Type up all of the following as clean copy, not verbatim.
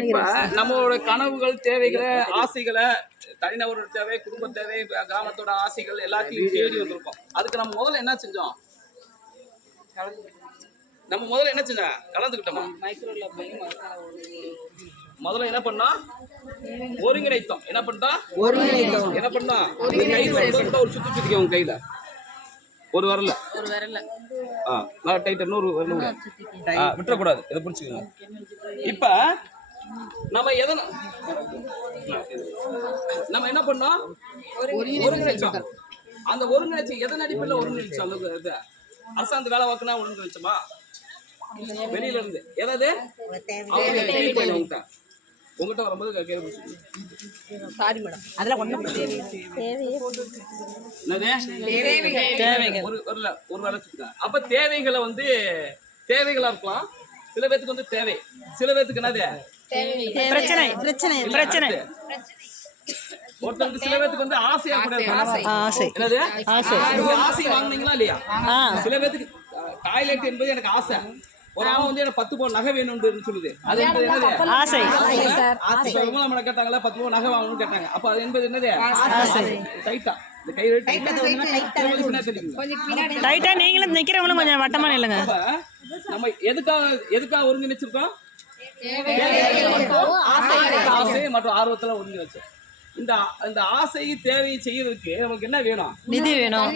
இப்ப நம்மளோட கனவுகள், தேவைகளை, ஆசைகளை, தனிநபரோட தேவை, குடும்ப தேவை, கிராமத்தோட ஆசைகள் எல்லாத்தையும் தேடி வந்திருக்கோம். அதுக்கு நம்ம முதல்ல என்ன செஞ்சோம்? கலந்துக்கிட்டோமா? முதல்ல என்ன பண்ணோம்? ஒருங்கிணைத்தோம். என்ன பண்ணோம்? என்ன பண்ணோம்? கையில ஒரு சுத்திக்க உங்க கையில ஒரு வரல டைட் இன்னொரு வரல விட்டுறக்கூடாது. இதை பிடிச்சிக்கணும். இப்ப நம்ம என்ன பண்ணோம்? ஒருங்கிணைச்சோம். அந்த ஒருங்கிணைச்சு எதன் அடிப்படையில் ஒருங்கிணைச்சோம்? அரசாங்க வேலை வாக்குனா ஒருங்கிணைச்சோமா? வெளியில இருந்து ஏதாவது உங்ககிட்ட வரும்போது சாரி மேடம், அதெல்லாம் ஒண்ணும் ஒரு வேலை. அப்ப தேவைகளை தேவைகளா இருக்கலாம். சில பேருக்கு தேவை, சில பேருக்கு என்னது பிரச்சனை. ஒருத்தருக்கு சில பேருக்கு ஆசையா கூட என்னது ஆசை வாங்கினீங்களா இல்லையா? சில பேருக்கு டாய்லெட் என்பது எனக்கு ஆசை. ஒரு அவன் எனக்கு 10 பவுன் நகை வேணும்னு சொல்லுது. அது என்பது என்னது? ஆசை. நம்மள கேட்டாங்களா 10 பவுன் நகை வாங்கணும்னு கேட்டாங்க. அப்ப அது என்பது என்னது? டைட்டா. இந்த கை டைட்டா நீங்களும் நிக்கிறவங்களும் கொஞ்சம் வட்டமா இல்லைங்க. நம்ம எதுக்காக ஒருங்கிணைச்சிருக்கோம்? ஆசை மற்றும் ஆர்வத்துல ஒருங்கிணைச்சோம். இந்த ஆசையை தேவையை செய்யறதுக்கு நமக்கு என்ன வேணும்? நிதி வேணும்.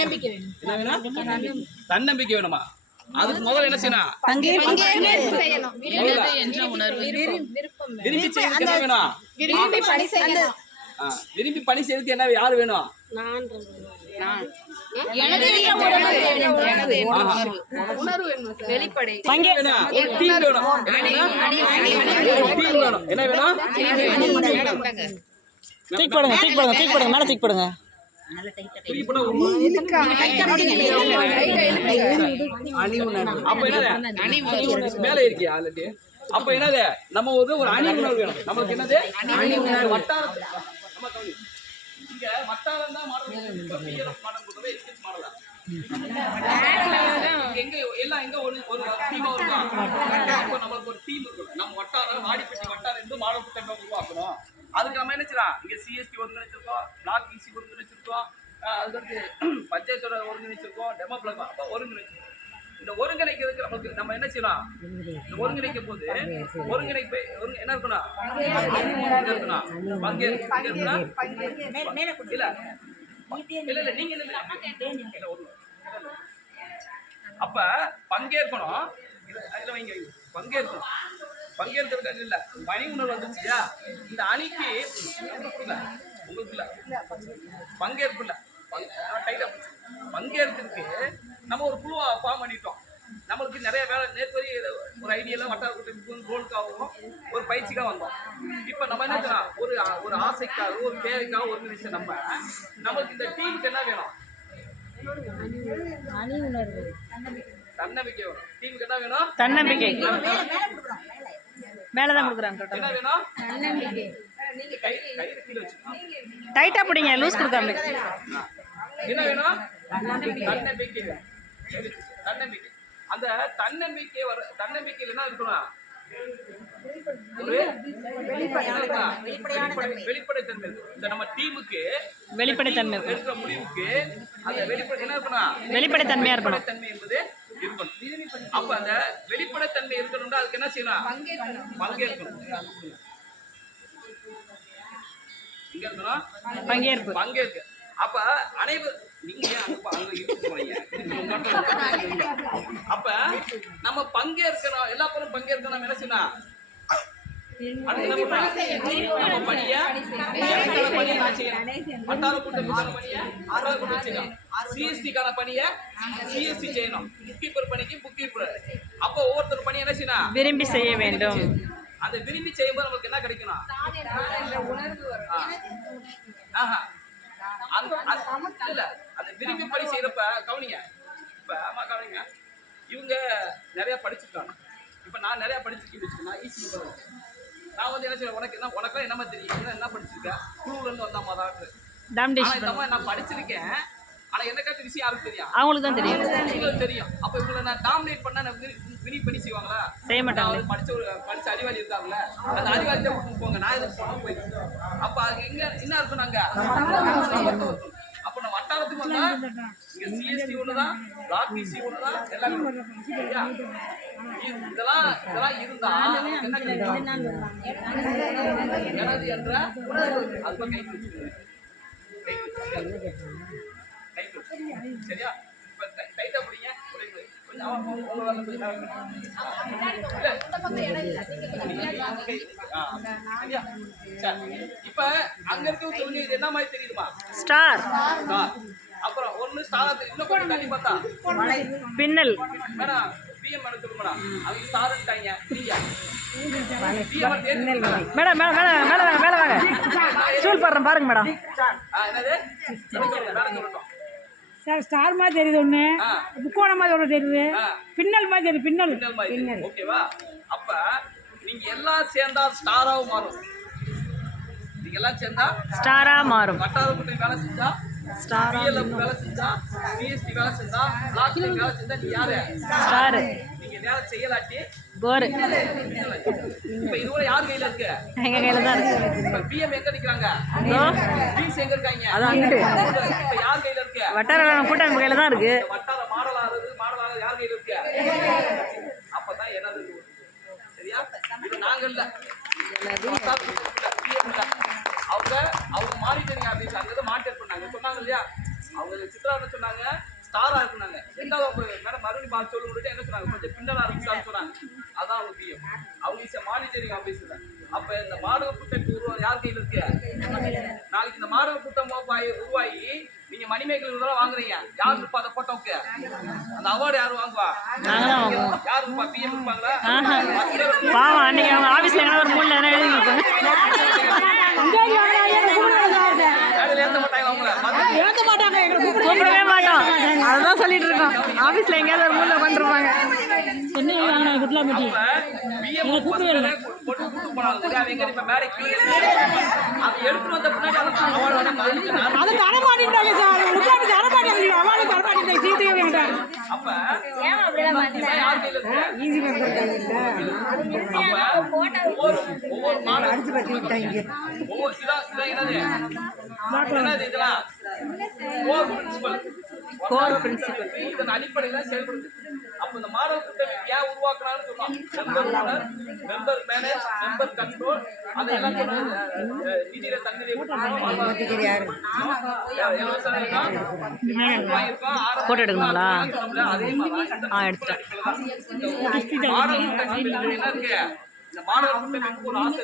தன்னம்பிக்கை வேணுமா? அதுக்கு முதல்ல என்ன செய்யணும்? விரும்பி பணி செய்யறதுக்கு என்ன யாரு வேணும்? என்ன வேணும்? தூக்கி போடுங்க மேல தூக்கி போடுங்க. மேல இருக்கியா? அப்ப என்னது? நம்ம ஒரு அணி உணர்வு வேணும். நம்மளுக்கு என்னது? வட்டாரம். இங்க வட்டாரம் தான் நம்மளுக்கு ஒரு டீம் இருக்கும். நம்ம வட்டாரம் வாடிப்பட்டி வட்டாரம் இருந்து மாடல் திட்டம் உருவாக்கணும். அதுக்கு நம்ம என்ன செய்யலாம்? இங்க சிஎஸ்டி ஒருங்கிணைச்சிருக்கோம், பிளாக் இசி ஒருங்கிணைச்சிருக்கோம், அதுக்கு பஞ்சாயத்தோட ஒருங்கிணைச்சிருக்கோம், டெமோ பிளாக். அப்போ ஒருங்கிணைச்சிருக்கோம். இந்த ஒருங்கிணைக்கிறதுக்கு நமக்கு நம்ம என்ன செய்யலாம்? இந்த ஒருங்கிணைக்க போது ஒருங்கிணைப்பு என்ன இருக்கணும்? இல்ல நீங்க அப்ப பங்கேற்கணும். இதுல வைங்க, பங்கேற்கணும். பங்கேற்கிறது இல்ல, பணி உணர்வு வந்துச்சுயா. இந்த அணிக்கு உங்களுக்கு இல்ல பங்கேற்பு இல்ல. பங்கேற்கிறதுக்கு நம்ம ஒரு குழுவா ஃபார்ம் பண்ணிட்டோம். நம்மளுக்கு நிறைய வேலை நேர்வரி ஒரு ஐடியால வட்டார கூட்டமைப்பு கோலுக்காகவும் ஒரு பயிற்சிக்காக வந்தோம். இப்ப நம்ம என்ன செய்யலாம்? ஒரு ஆசைக்காக ஒரு தேவைக்காக ஒருங்கிணைச்ச நம்மளுக்கு இந்த டீமுக்கு என்ன வேணும்? தன்னம்பிக்கை வேணும். டீமுக்கு என்ன வேணும்? தன்னம்பிக்கை. மேலதான் கொடுக்குறாங்க. என்ன வேணும்? தன்னம்பிக்கை. நீங்க கை கீழ வச்சுக்கணும். டைட்டா பிடிங்க, லூஸ் கொடுக்காம. என்ன வேணும்? தன்னம்பிக்கை. தன்னம்பிக்கை. அந்த தன்னம்பிக்கையில் என்ன இருக்கணும்? வெளிப்படைத்தன்மை. இந்த நம்ம டீமுக்கு வெளிப்படைத்தன்மை இருக்கிற முடிவுக்கு அந்த என்ன இருக்கணும்? வெளிப்படைத்தன்மையா இருக்கணும். தன்மை என்பது இருக்கணும். அப்ப அந்த வெளிப்படைத்தன்மை இருக்கணும்னா அதுக்கு என்ன செய்யணும்? பங்கேற்கணும். இங்க இருக்கணும் பங்கேற்க. அப்ப அனைவரும் நீங்க அப்ப நம்ம பங்கேற்கிறோம். எல்லா பேரும் பங்கேற்க நம்ம என்ன செய்யணும்? சிஎஸ்டிக்கான பணியை சிஎஸ்டி செய்யணும். புக் கீப்பர் பணிக்கு புக் கீப்பர். அப்ப ஒவ்வொருத்தர் பணி என்ன செய்யணும்? விரும்பி செய்ய வேண்டும். அந்த விரும்பி செய்யும்போது நமக்கு என்ன கிடைக்கணும்? அந்த விரும்பி பணி செய்யறப்ப கவனிங்க. இப்ப ஆமா கவனிங்க, இவங்க நிறைய படிச்சிருக்காங்க. இப்ப நான் நிறைய படிச்சிருக்கேன். ஈஸி நான் என்ன செய்வேன்? உனக்கு என்னமா தெரியும்? என்ன படிச்சிருக்கேன்? குழுல இருந்து வந்த மாதிரி நான் படிச்சிருக்கேன். ஆனா என்ன கருத்து விஷயம் யாருக்கு தெரியும்? அவங்களுக்கு தான் தெரியும். உங்களுக்கு தெரியும். அப்ப இவங்களை நான் டாமினேட் பண்ணா வினி பண்ணி செய்வாங்களா? செய்ய மாட்டாங்க. படிச்ச அறிவாளி இருக்காங்கல்ல, அந்த அறிவாளி தான் போங்க. நான் எதுக்கு போகணும் போயிடுறேன். அப்ப அது எங்க என்ன இருக்கும்? நாங்க அப்ப நம்ம வட்டாரத்துக்கு வந்தா இங்க சிஎஸ்டி ஒண்ணுதான், பிளாக் பிசி ஒண்ணுதான், எல்லாமே சரியா? இதெல்லாம் இருந்தா என்ன கிடைக்கும்? எனது என்ற அது கை சரியா? இப்ப டைட்டா பிடிங்க. இப்ப அங்க இருக்க சொல்லுங்க, இது என்ன மாதிரி தெரியுமா? ஸ்டார். அப்புறம் ஒண்ணு ஸ்டாரா தெரியும், இன்னும் கொஞ்சம் தள்ளி பார்த்தா பின்னல். மேடம் பிஎம் எடுத்துக்க மேடம், அவங்க ஸ்டார் இருக்காங்க. மேடம் மேடம் மேடம் மேடம் வாங்க மேலே வாங்க. ஸ்டூல் போடுறேன் பாருங்க மேடம். என்னது சொல்லட்டும் சார், ஸ்டார் மாதிரி தெரியுது ஒன்று, முக்கோணம் மாதிரி ஒன்று தெரியுது, பின்னல் மாதிரி தெரியுது. பின்னல் ஓகேவா? அப்ப நீங்க எல்லாம் சேர்ந்தா ஸ்டாராவும் மாறும். நீங்க எல்லாம் சேர்ந்தா ஸ்டாரா மாறும். வட்டார குட்டி வேலை செஞ்சா ஸ்டார், பிஎல்எஃப் வேலை செஞ்சா, சிஎஸ்டி வேலை செஞ்சா, பிளாக் வேலை செஞ்சா நீ யாரு? ஸ்டார். நீங்க வேலை செய்யலாட்டி போர். இப்ப இது கூட யார் கையில இருக்கு? எங்க கையில தான் இருக்கு. இப்ப பிஎம் எங்க நிக்கிறாங்க? பிசி எங்க இருக்காங்க? அதான் அங்கிட்டு. இப்ப யார் கையில இருக்கு? வட்டார கூட்டம் கையில தான் இருக்கு. வட்டார மாடலாகிறது யார் கையில இருக்கு? அப்பதான் என்னது சரியா? இது நாங்க இல்ல, அவங்க மானிட்டரிங் ஆபீஸ் அங்க மானிட்டர் பண்ணாங்க. சொன்னாங்க இல்லையா, அவங்க சித்ரா என்ன சொன்னாங்க? ஸ்டாரா இருக்குனாங்க. ரெண்டாவது மேடம் மறுபடியும் பார்த்து சொல்லி விட்டுட்டு என்ன சொன்னாங்க? கொஞ்சம் பின்னலா இருக்குன்னு சொன்னாங்க. அதான் அவங்க பிஎம். அவங்க மானிட்டரிங் ஆபீஸ் தான். அப்ப இந்த மாணவ கூட்டத்தை யார் கையில இருக்கு? நாளைக்கு இந்த மாணவ கூட்டம் உருவாகி நீங்க மணிமேகலை வாங்குறீங்க, யாரு இருப்பா அந்த போட்டோவுக்கு? அந்த அவார்டு யாரு வாங்குவா? யாரு இருப்பா? பிஎம் இருப்பாங்களா? பாவம் அன்னைக்கு அவங்க ஆபீஸ்ல எங்க ஒரு மூணுல எதனா எழுதி இருப்பாங்க. கூப்பிடவே மாட்டோம், அதுதான் சொல்லிட்டு இருக்கோம். ஆபீஸ்ல எங்கேயாவது ஒரு மூணுல பண்ணிருப்பாங்க. கோர் பிரின்சிபல் இதன் அடிப்படையில செயல்படுது. அப்ப இந்த மாடல் கூட்டமைப்பு ஏன் உருவாக்குறான்னு சொன்னோம். மெம்பர் மேனேஜ், மெம்பர் கண்ட்ரோல், அதெல்லாம் நிதியில தண்ணீரை போட்டோ எடுக்கணுங்களா? அதே மாதிரி எடுத்துட்டேன். மாடல் கூட்டமைப்பு என்ன இருக்கு? இந்த மாடல் கூட்டமைப்பு ஒரு ஆசை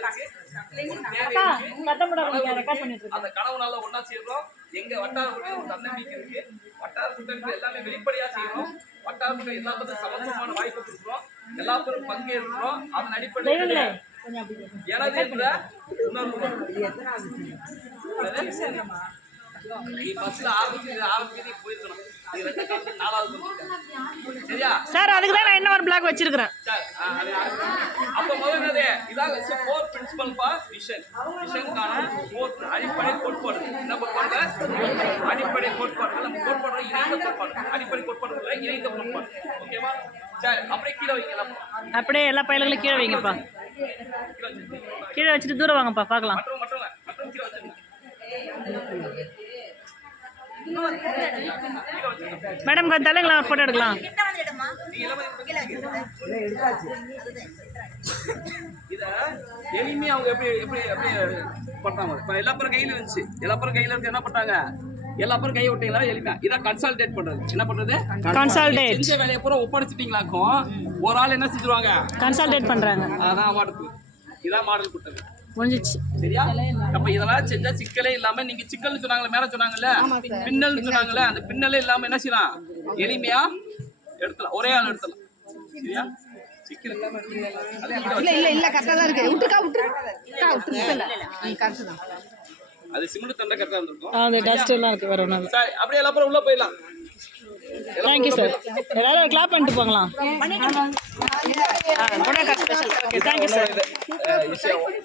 இருக்கு, அந்த கனவுனால ஒன்னா சேர்றோம். எங்க வட்டாரத்துக்கு ஒரு தன்னம்பிக்கை இருக்கு. வட்டார கூட்டமைப்பு எல்லாமே வெளிப்படையா செய்யறோம். வட்டாரத்துக்கு எல்லா பேரும் சமத்துவமான வாய்ப்பு கொடுக்குறோம். எல்லா பேரும் பங்கேற்கிறோம். அதன் அடிப்படையில் எனது என்ற உணர்வு நீ பஸ்ல ஆரம்பிச்சு போயிருக்கணும். சரியா சார்? அதுக்கு தான் நான் இன்னொரு பிளாக் வச்சிருக்கிறேன். அப்ப முதல்ல இதான் ஃபோர் பிரின்சிபல் ஃபார் விஷன். விஷனுக்கான அடிப்படை கோட்பாடு. என்ன கோட்பாடு? அடிப்படை கோட்பாடு. நம்ம கோட்பாடு இணைந்த கோட்பாடு. அடிப்படை கோட்பாடுல இணைந்த கோட்பாடு. ஓகேவா? சரி, அப்படியே கீழே வைக்கலாம். அப்படியே எல்லா பயல்களும் கீழே வைங்கப்பா. கீழே வச்சுட்டு தூரம் வாங்கப்பா பார்க்கலாம். மற்றும் கீழே வச்சுருங்க. மேடம் கொஞ்சம் தலைங்களா ஒரு ஃபோட்டோ எடுக்கலாம். இத எளிமையா அவங்க எப்படி எப்படி எப்படி பண்றாங்க? இப்ப எல்லா பேரும் கையில இருந்துச்சு. எல்லா பேரும் கையில இருந்து என்ன பண்ணாங்க? எல்லா பேரும் கை விட்டீங்களா? எளிமையா இதான் கன்சால்டேட் பண்றது. என்ன பண்றது? கன்சால்டேட். செஞ்ச வேலையை பூரா ஒப்படைச்சிட்டீங்களாக்கும் ஒரு ஆள் என்ன செஞ்சுருவாங்க? கன்சால்டேட் பண்றாங்க. அதான் அவார்டு. இதான் மாடல் கூட்டது முடிஞ்சிச்சு. சரியா? அப்ப இதெல்லாம் செஞ்சா சிக்கலே இல்லாம, நீங்க சிக்கல்னு சொன்னாங்கல்ல, மேல சொன்னாங்கல்ல, பின்னல்னு சொன்னாங்கல்ல, அந்த பின்னலே இல்லாம என்ன செய்யலாம்? எளிமையா எடுத்துலாம், ஒரே ஆள் எடுத்துலாம். சரியா? சிக்கல் இல்லாம அது சிமெண்ட் தண்டை கரெக்டா இருந்திருக்கும். அது டஸ்ட் எல்லாம் இருக்கு, வேற ஒண்ணும் இல்ல. சரி, அப்படியே எல்லா பேரும் உள்ள போயிடலாம். Thank you sir. எல்லாரும் கிளாப் பண்ணிட்டு போகலாம். Thank you sir.